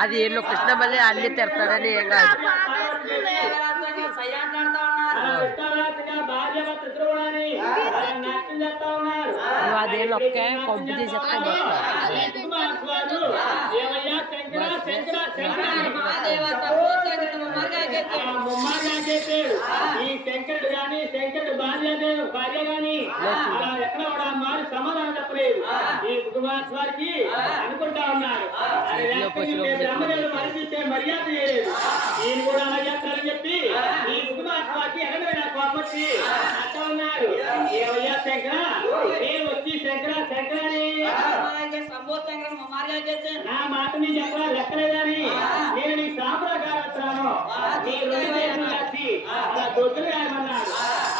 అది ఏళ్ళు కృష్ణమల్లి అన్ని తెరతాడని ఏం కాదు. అదేళ్ళు ఒక్కే కొంపు చేసేస్తాను ఈ శంకరుడు గాని శంకరుడు భార్య గాని ఎక్కడ కూడా మారు సమాధానం చెప్పలేదు. ఈ కుటుంబానికి అనుకుంటా ఉన్నారు బ్రహ్మదేవుడు మరిచితే మర్యాద చేయలేదు. ఈయన కూడా అమర్యాదని చెప్పి ఈ కుటుంబానికి ఎక్కడ కోపచ్చి అంటా ఉన్నారు. ఏమయ్యా శంకర నేను వచ్చి శంకర శంకరని నా మాట నీ చెప్పరా లెక్కలేదని నేను నీ సాంప్రదాయాలు వచ్చి అలా దొడ్డులు రాయమన్నాడు.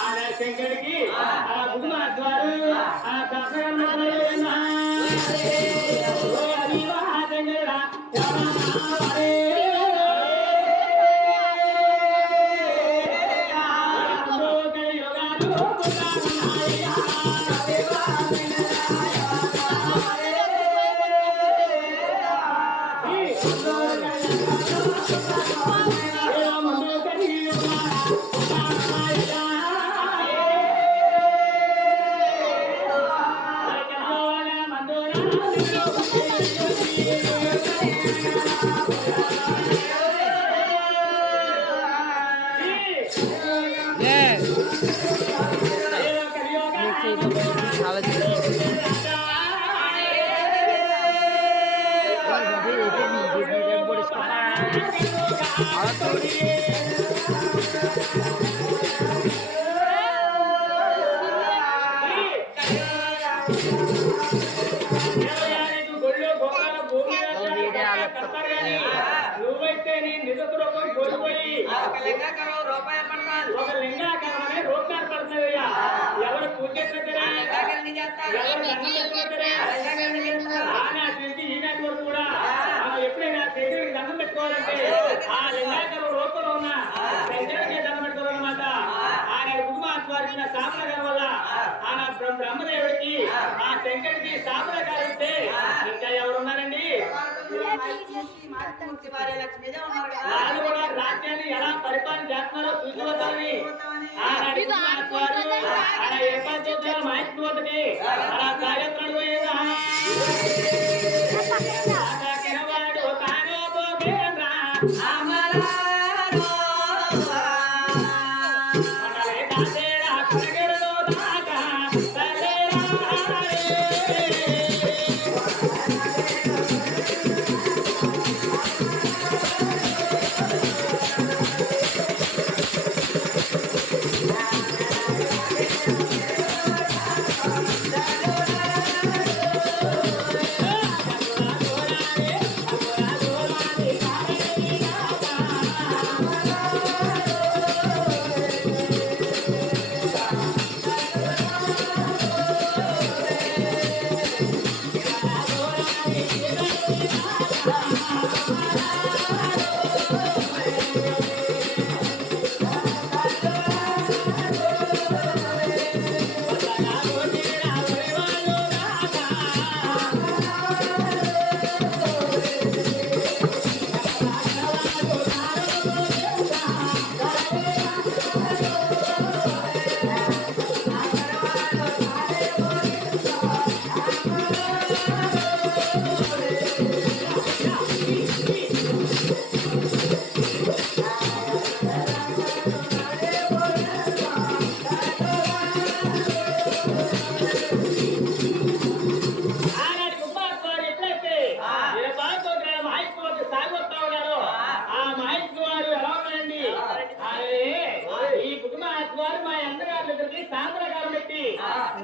ఆ శంకరుడికి ఆ కుటుంబారు ఆ నువ్వైతే నీ నిజద్రోహం కోల్పోయి ఒక లింగాకరం రూపాయలు పడుతుందయ్యా. ఎవరు పూజ ఈనాటి వరకు కూడా ఎప్పుడైనా శంకరుడికి దండం పెట్టుకోవాలంటే ఆ లింగాకరం రూపంలో ఉన్న శంకరుడికి దండం పెట్టుకోవాలన్నమాట. ఆయన కుటుంబానికి సాంప్రదాయం వల్ల ఆయన బ్రహ్మదేవుడికి ఆ శంకరుడికి సాంప్రదాయం ఇస్తే ఇంకా ఎవరున్నారండి? వాళ్ళు కూడా రాజ్యాన్ని ఎలా పరిపాలన చేస్తున్నారో చూసుకోవద్దని ఏర్పాటు చేసిన మాహితి అలా కార్యక్రమం వాడు తానో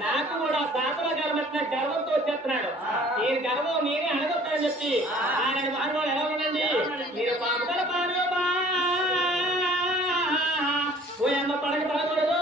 నాకు కూడా సాధనగారు వచ్చిన గర్వంతో వచ్చేస్తున్నాడు. నేను గర్వం నేనే అడగొస్తానని చెప్పి ఆయన మానవాడు ఎలా ఉండండి. మీరు పాపల పానోబా పోయమ్మ పడక పడకూడదు.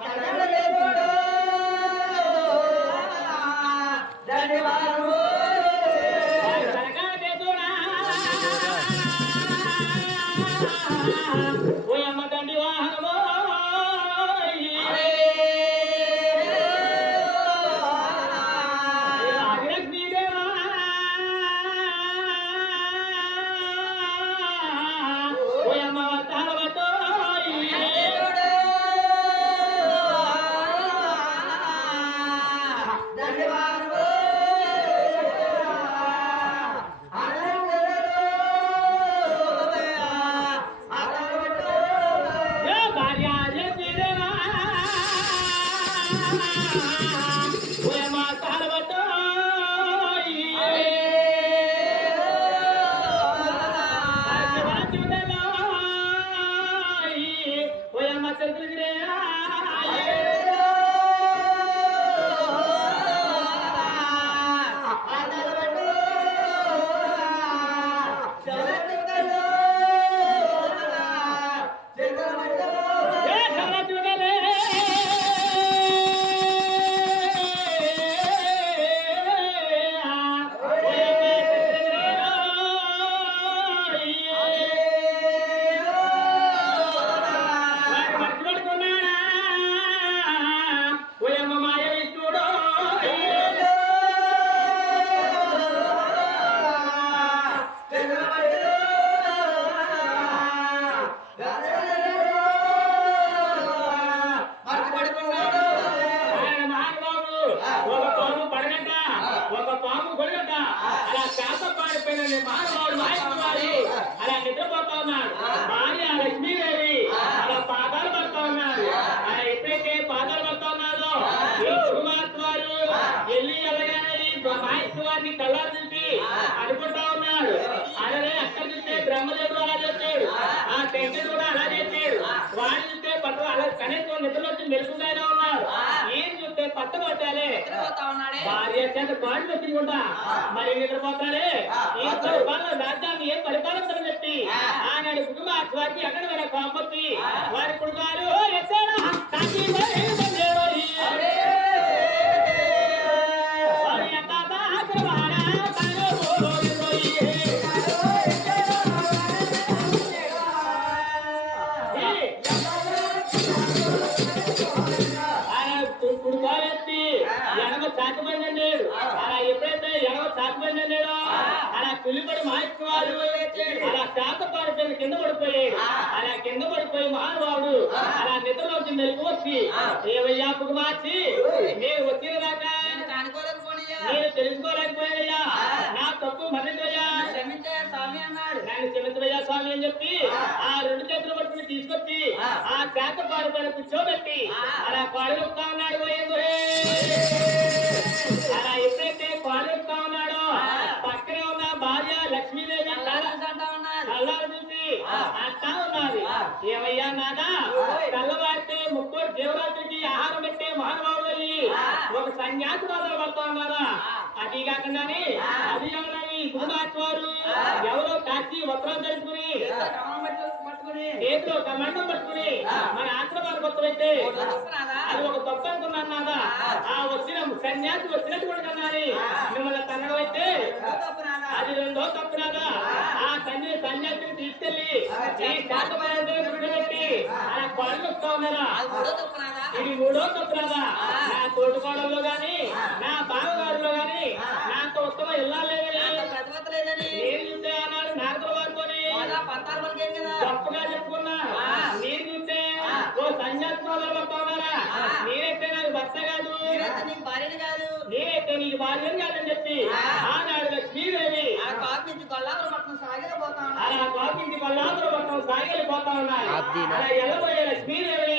Hallelujah. ఓయమ్మ తాళబట్టు ఓయమ్మ చెరుకులగిరే ఒక పాము కొడగట అలా చేత పాడిపోయిన మానవాడు మాయకుమారి అలా నిద్రపోతా ఉన్నాడు భార్య లక్ష్మీదేవి అలా పాదాలు పడతా ఉన్నారు అలా ఎప్పుడైతే పాదాలు పడతా ఉన్నారో ఈ కుమార్తెవారు వెళ్ళి ఎలాగైనా ఈ మాయకుమారిని కళ్ళారు చూసి అనుకుంటా ఉన్నాడు అలాగే అక్కడ చూస్తే బ్రహ్మదేవుడు అలా చేస్తాడు ఆ టెంకడు కూడా అలా చేస్తాడు వాడిని చూస్తే పట్టు అలా కనీసం నిద్రలో వచ్చి మెలుగుగానే ఉన్నాడు ఏం చూస్తే పట్ట కొట్టాలి భార్య చేత పాటలు వచ్చిందా మరి నిద్రపోతాడే ఈ వాళ్ళ రాజ్యాన్ని ఏం పరిపాలిస్తారని చెప్పి ఆనాడు కుటుంబానికి అక్కడ వేరే కాంపొచ్చి వారి కుటుంబాలు అలా ఎప్పుడైతే ఎడవ చాటుపోయిందో అలా కులిపడి మాయకువాడు అలా చేత పాడిపోయి కింద పడిపోయాడు అలా కింద పడిపోయి మహానుభావుడు అలా నిద్రలోకి మెలకు వచ్చి ఏవయ్యా పుగుమార్చి నేను వచ్చిన దాకా నేను తెలుసుకోలేకపోయాయ్యా నా తప్పు మరణించయ్యా నన్ను క్షమించవయ్యా స్వామి అని చెప్పి ఆ రెండు చేతులు పట్టుకుని తీసుకొచ్చి ఆ చేత పాడిపోయిన కూర్చోబెట్టి అలా పాడుతా ఉన్నాడు అలా ఎప్పుడైతే పాడుతా ఉన్నాడో పక్కనే ఉన్న భార్య లక్ష్మీదేవి కళ్ళారు చూసి అంటా ఉన్నది ఏమయ్యా నాదా తెల్లవారితే ముక్కోటి దేవరాత్రికి ఆహారం పెట్టే మహానుభావుడు ఒక సన్యాసి మొదలు పడతా ఉన్నారా అది కాకుండానే అది ఎవరని గురునాథ్వారు ఎవరో కాచి వస్త్రం ధరించుకుని చేతిలో కమండం పట్టుకుని మన ఆశ్రమానికి వస్తారైతే అది ఒక తప్పు అనుకున్నాను నాదా ఆ వచ్చిన సన్యాసి వచ్చినట్టు కూడా కన్నాని మిమ్మల్ని తన్నడం అయితే అది రెండో తప్పు నాదా ఆ సన్యాసిని తీసుకెళ్లి ఈ శాతపెట్టి అలా పళ్ళు వస్తా ఉన్నారా ఇది మూడో తప్పు నాదా నా తోడుకోవడంలో గాని నా బావగారులో గాని నాతో ఉత్తమ ఇల్లాలేదని నేను చూస్తే అన్నాడు నారదుల వారితోని తప్పుగా చెప్పుకున్నా నేను చూస్తే ఓ సన్యాసి మొదలు పడతా ఉన్నారా నేనైతే నాకు భర్త కాదు నేనైతే నీకు భార్యను కాదని చెప్పి ఆనాడు లక్ష్మీదేవి అలా కాపు నుంచి కొల్లాపురం పట్టణం సాగిపోతా ఉన్నారు అలా ఎలబోయే లక్ష్మీదేవి